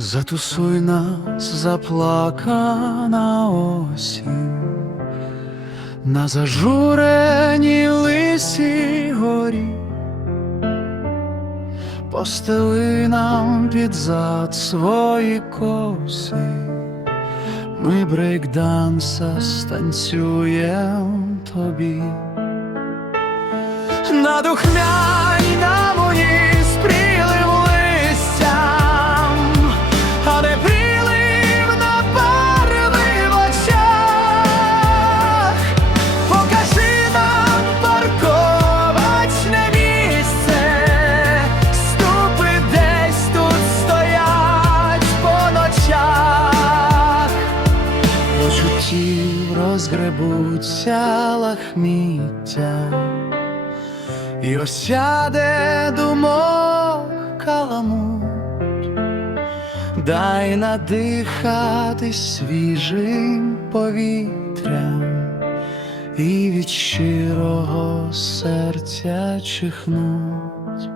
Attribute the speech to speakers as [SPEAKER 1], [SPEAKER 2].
[SPEAKER 1] Затусуй нас, заплакана осінь, на зажуреній лисій горі, постели нам під зад свої коси, ми брейкданса станцюєм тобі. На Почуттів розгребуться лахміття. І осяде думок каламут, дай надихати свіжим повітрям і від щирого серця чихнуть.